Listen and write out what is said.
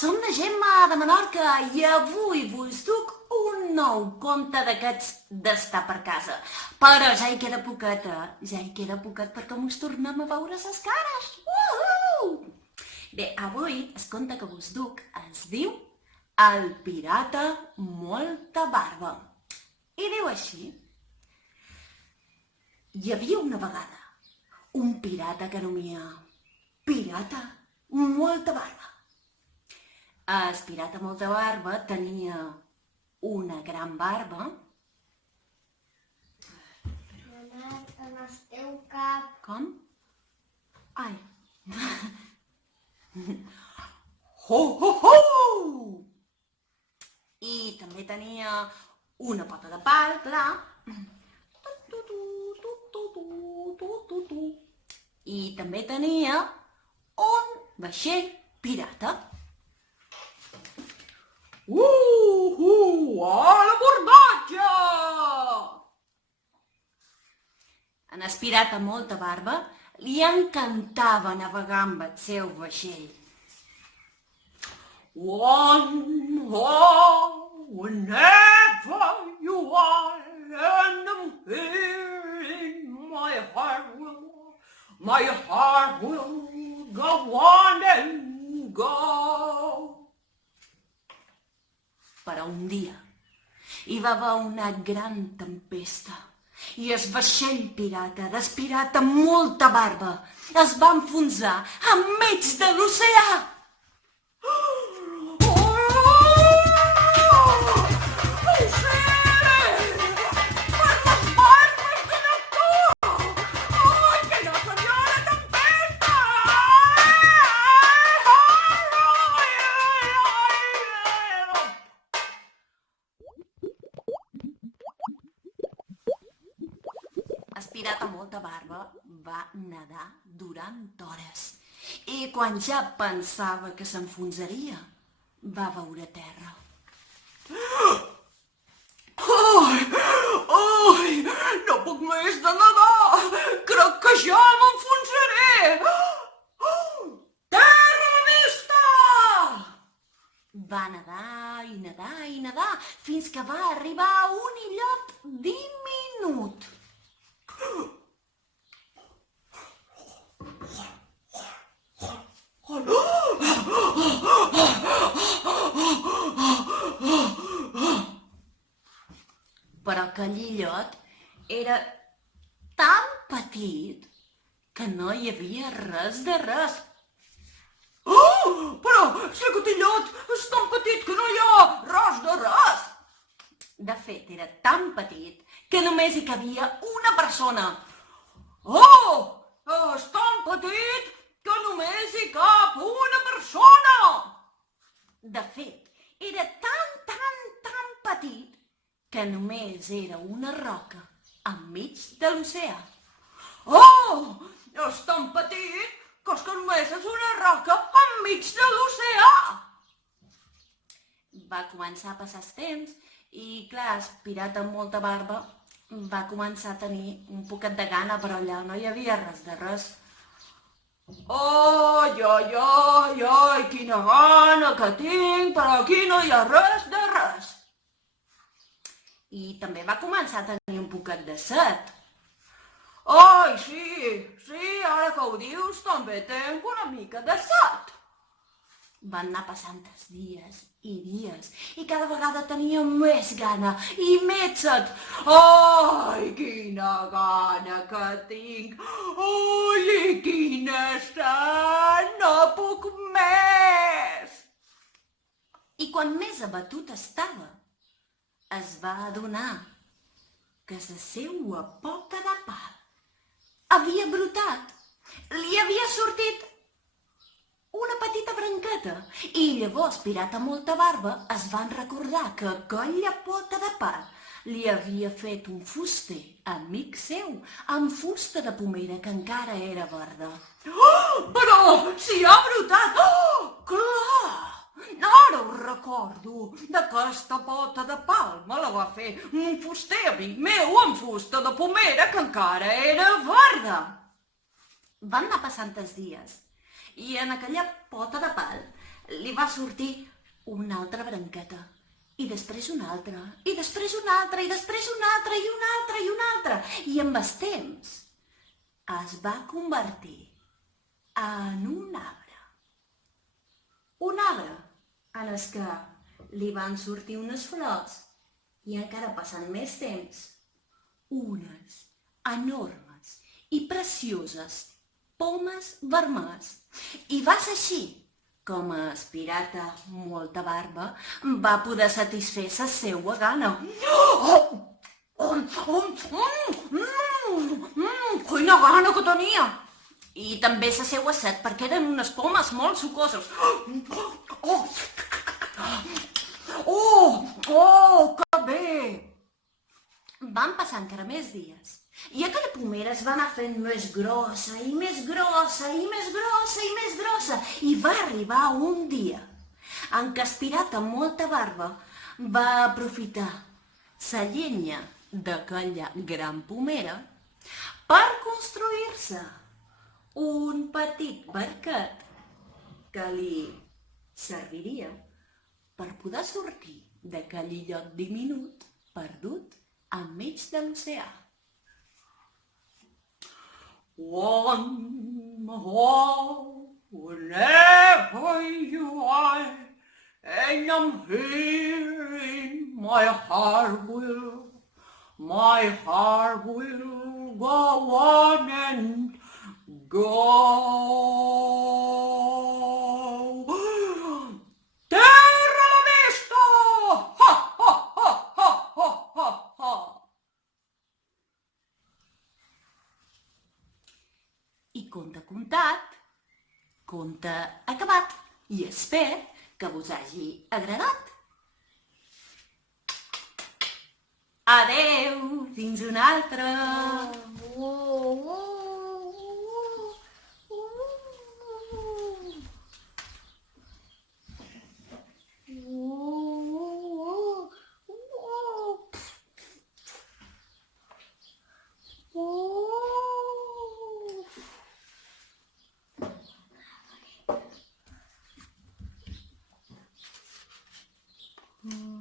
som la Gemma de Menorca i avui vos duc un nou conte d'aquests d'estar per casa. Però ja hi queda poquet perquè mos tornem a veure les cares. Bé, avui el conte que vos duc es diu El pirata molta barba. I diu així: hi havia una vegada un pirata que nomia Pirata molta barba. El pirata molta barba tenia una gran barba. En el teu cap. Com? Ai. Ho, ho, ho! I també tenia una pota de pal, clar. I també tenia un vaixell pirata. A l'abordatge! En el pirata molta barba li encantava navegar amb el seu vaixell. Whenever you are, and I'm here, my heart will go on and go. Però un dia hi va haver una gran tempesta i el vaixell pirata, del pirata molta barba, es va enfonsar enmig de l'oceà. El pirata molta barba va nedar durant hores i quan ja pensava que s'enfonsaria, va veure terra. Ai, no puc més de nedar! Crec que ja m'enfonsaré! Terra a vista! Va nedar i nedar i nedar fins que va arribar a un illot diminut. Però aquell illot era tan petit que no hi havia res de res. Però si aquest illot és tan petit que no hi ha res de res! De fet, era tan petit que només hi cabia una persona. És tan petit que només hi cap una persona! De fet, era tan petit que només era una roca enmig de l'oceà. És tan petit que és que només és una roca enmig de l'oceà! Va començar a passar el temps i, clar, el pirata amb molta barba va començar a tenir un poquet de gana, però allà no hi havia res de res. Ai, quina gana que tinc, però aquí no hi ha res de res. I també va començar a tenir un poquet de set. Ai, sí, ara que ho dius, també tinc una mica de set. Van anar passant els dies i dies i cada vegada tenia més gana i més set. Ai, quina gana que tinc! Ai, quina set! No puc més! I quan més abatut estava, es va adonar que la seua pota de pal havia brotat, li havia sortit una petita branqueta i llavors pirata molta barba es van recordar que aquella pota de pal li havia fet un fuster amic seu amb fusta de pomera que encara era verda. Però si ha brotat! Clar! Ara ho recordo, d'aquesta pota de pal me la va fer un fuster amic meu amb fusta de pomera que encara era verda. Van anar passant els dies i en aquella pota de pal li va sortir una altra branqueta, i després una altra, i després una altra, i després una altra, i una altra, i una altra. I amb el temps es va convertir en un arbre. Un arbre en el que li van sortir unes flors i encara passant més temps, unes enormes i precioses pomes vermelles. I va ser així com el pirata molta barba va poder satisfer la seua gana. Quina gana que tenia! I també la seua set, perquè eren unes pomes molt sucoses. Que bé! Van passar encara més dies i aquella pomera es va anar fent més grossa i més grossa i més grossa i més grossa, i va arribar un dia en què el pirata amb molta barba va aprofitar la llenya d'aquella gran pomera per construir-se un petit barquet que li serviria per poder sortir d'aquell illot diminut perdut enmig de l'oceà. Whenever you are, and I'm hearing my heart will go on and go. Terra la vista! Ha, ha, ha, ha, ha, ha, ha. I conte contat, conte acabat, i espero que vos hagi agradat. Adeu, fins una altra. Mm.